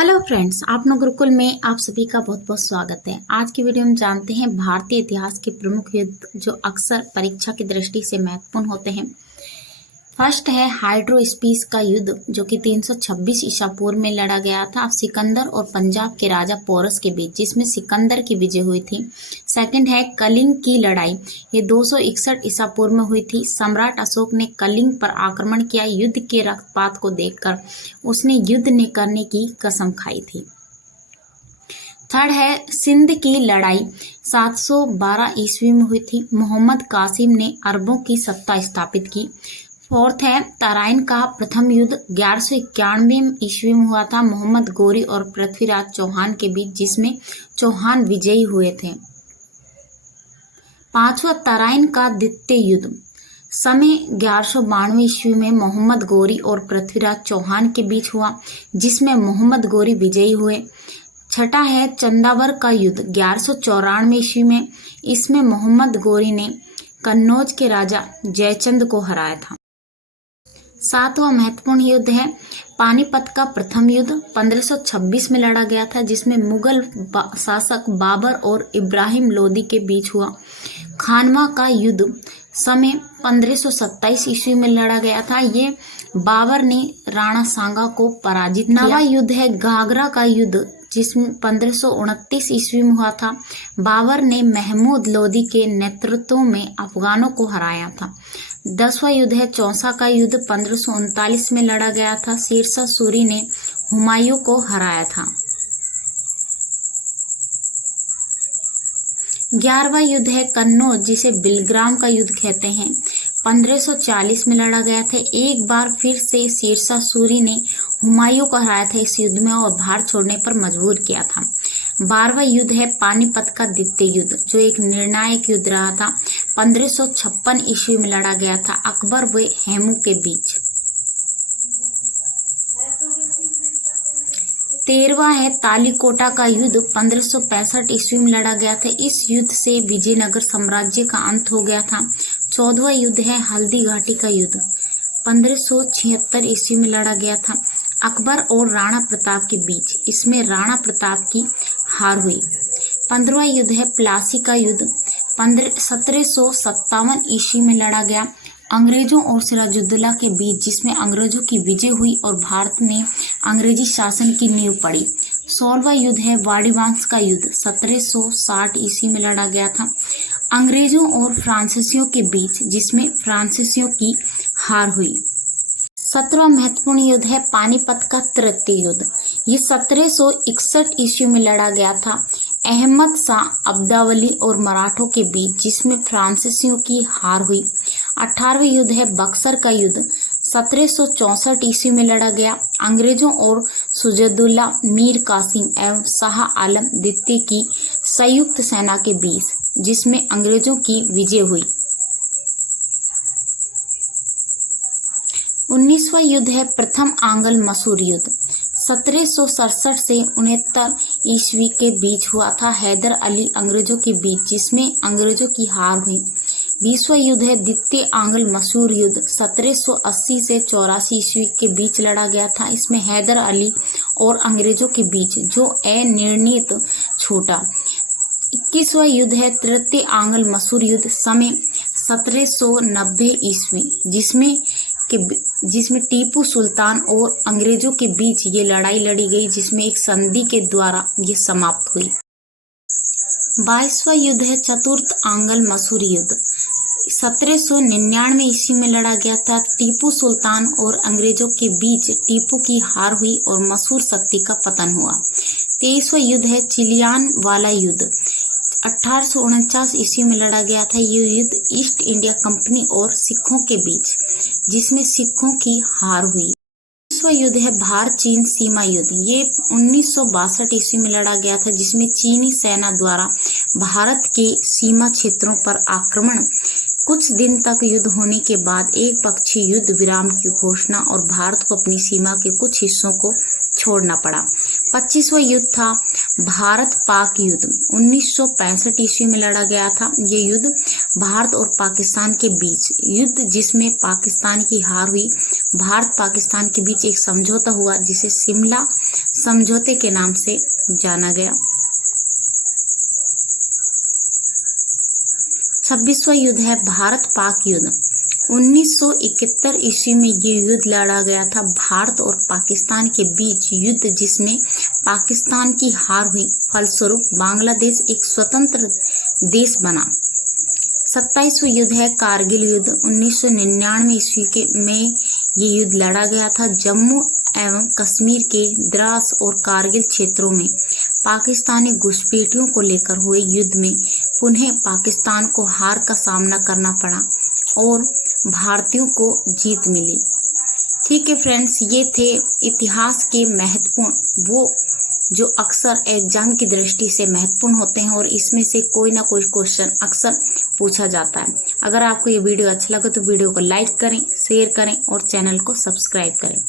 Hello friends, अपना गुरुकुल में आप सभी का बहुत बहुत स्वागत है। आज की वीडियो में जानते हैं भारतीय इतिहास के प्रमुख युद्ध जो अक्सर परीक्षा की दृष्टि से महत्वपूर्ण होते हैं। फर्स्ट है हाइड्रोस्पीस का युद्ध जो कि 326 ईसा पूर्व में लड़ा गया था सिकंदर और पंजाब के राजा पोरस के बीच, जिसमें सिकंदर की विजय हुई थी। सेकंड है कलिंग की लड़ाई, ये 261 ईसा पूर्व में हुई थी। सम्राट अशोक ने कलिंग पर आक्रमण किया। युद्ध के रक्तपात को देखकर उसने युद्ध न करने की कसम खाई थी। थर्ड है सिंध की लड़ाई, 712 ईस्वी में हुई थी। मोहम्मद कासिम ने अरबों की सत्ता स्थापित की। फोर्थ है तराइन का प्रथम युद्ध, 1191 ईस्वी में हुआ था मोहम्मद गोरी और पृथ्वीराज चौहान के बीच, जिसमें चौहान विजयी हुए थे। पांचवा तराइन का द्वितीय युद्ध, समय 1192 ईस्वी में मोहम्मद गोरी और पृथ्वीराज चौहान के बीच हुआ, जिसमें मोहम्मद गोरी विजयी हुए। छठा है चंदावर का युद्ध, 1194 ईस्वी में, इसमें मोहम्मद गोरी ने कन्नौज के राजा जयचंद को हराया था। सातवां महत्वपूर्ण युद्ध है पानीपत का प्रथम युद्ध, 1526 में लड़ा गया था, जिसमें मुगल शासक बाबर और इब्राहिम लोदी के बीच हुआ। खानवा का युद्ध समय 1527 ईस्वी में लड़ा गया था। ये बाबर ने राणा सांगा को पराजित किया। नवा युद्ध है घाघरा का युद्ध, जिसमें 1529 ईस्वी में हुआ था। बाबर ने महमूद लोदी के नेतृत्व में अफगानों को हराया था। 10वां युद्ध है चौसा का युद्ध, 1539 में लड़ा गया था। शेरशाह सूरी ने हुमायूं को हराया था। 11वां युद्ध है कन्नौज, जिसे बिलग्राम का युद्ध कहते हैं, 1540 में लड़ा गया था। एक बार फिर से शेरशाह सूरी ने हुमायूं को हराया था इस युद्ध में और भारत छोड़ने पर मजबूर किया था। 12वां युद्ध है पानीपत का द्वितीय युद्ध, जो एक निर्णायक युद्ध रहा था। 1556 ईस्वी में लड़ा गया था अकबर व हेमू के बीच। 13वां है तालीकोटा का युद्ध, 1565 ईस्वी में लड़ा गया था। इस युद्ध से विजयनगर साम्राज्य का अंत हो गया था। 14वां युद्ध है हल्दी घाटी का युद्ध, 1576 ईस्वी में लड़ा गया था अकबर और राणा प्रताप के बीच, इसमें राणा प्रताप की हार हुई। 15वां युद्ध है प्लासी का युद्ध, 1757 ईस्वी में लड़ा गया अंग्रेजों और सिराजुद्दौला के बीच, जिसमें अंग्रेजों की विजय हुई और भारत में अंग्रेजी शासन की नींव पड़ी। 16वां युद्ध है वाड़ीवांश का युद्ध, 1760 ईस्वी में लड़ा गया था अंग्रेजों और फ्रांसीसियों के बीच, जिसमें फ्रांसीसियों की हार हुई। 17वां महत्वपूर्ण युद्ध है पानीपत का तृतीय युद्ध, ये 1761 ईस्वी में लड़ा गया था अहमद शाह अब्दावली और मराठों के बीच, जिसमें फ्रांसीसियों की हार हुई। 18वां युद्ध है बक्सर का युद्ध, 1764 ईस्वी में लड़ा गया अंग्रेजों और सुजदुल्ला मीर कासिम एवं शाह आलम द्वितीय की संयुक्त सेना के बीच, जिसमें अंग्रेजों की विजय हुई। 19वां युद्ध है प्रथम आंग्ल मसूर युद्ध, 1767 से 69 ईस्वी के बीच हुआ था हैदर अली अंग्रेजों के बीच, जिसमें अंग्रेजों की हार हुई। 20वां युद्ध है द्वितीय आंग्ल मसूर युद्ध, 1780 से 84 ईस्वी के बीच लड़ा गया था। इसमें हैदर अली और अंग्रेजों के बीच जो अनिर्णित छूटा। 21वां युद्ध है तृतीय आंग्ल मसूर युद्ध, समय 1790 ईस्वी, जिसमें टीपू सुल्तान और अंग्रेजों के बीच ये लड़ाई लड़ी गई, जिसमें एक संधि के द्वारा ये समाप्त हुई। 22वां युद्ध है चतुर्थ आंग्ल मसूर युद्ध, 1799 ईस्वी में लड़ा गया था। टीपू सुल्तान और अंग्रेजों के बीच टीपू की हार हुई और मसूर शक्ति का पतन हुआ। 23वां युद्ध है चिलियान वाला युद्ध, 1849 ईस्वी में लड़ा गया था। ये युद्ध ईस्ट इंडिया कंपनी और सिखों के बीच, जिसमें सिखों की हार हुई। 20वां युद्ध है भारत चीन सीमा युद्ध, ये 1962 ईस्वी में लड़ा गया था, जिसमें चीनी सेना द्वारा भारत के सीमा क्षेत्रों पर आक्रमण। कुछ दिन तक युद्ध होने के बाद एक पक्षी युद्ध विराम की घोषणा और भारत को अपनी सीमा के कुछ हिस्सों को छोड़ना पड़ा। 25वां युद्ध था भारत पाक युद्ध, 1965 ईस्वी में लड़ा गया था। ये युद्ध भारत और पाकिस्तान के बीच युद्ध, जिसमें पाकिस्तान की हार हुई। भारत पाकिस्तान के बीच एक समझौता हुआ जिसे शिमला समझौते के नाम से जाना गया। 26वां युद्ध है भारत पाक युद्ध। 1971 ईस्वी में ये युद्ध लड़ा गया था भारत और पाकिस्तान के बीच युद्ध, जिसमें पाकिस्तान की हार हुई। फलस्वरूप बांग्लादेश एक स्वतंत्र देश बना। 27वां युद्ध है कारगिल युद्ध। 1999 ईस्वी में ये युद्ध लड़ा गया था। जम्मू एवं कश्मीर के द्रास और कारगिल क्षेत्रों में पाकिस्तानी घुसपैठियों को लेकर हुए युद्ध में पुनः पाकिस्तान को हार का सामना करना पड़ा और भारतीयों को जीत मिली। ठीक है फ्रेंड्स, ये थे इतिहास के महत्वपूर्ण वो जो अक्सर एग्जाम की दृष्टि से महत्वपूर्ण होते हैं और इसमें से कोई ना कोई क्वेश्चन अक्सर पूछा जाता है। अगर आपको ये वीडियो अच्छा लगे तो वीडियो को लाइक करें, शेयर करें और चैनल को सब्सक्राइब करें।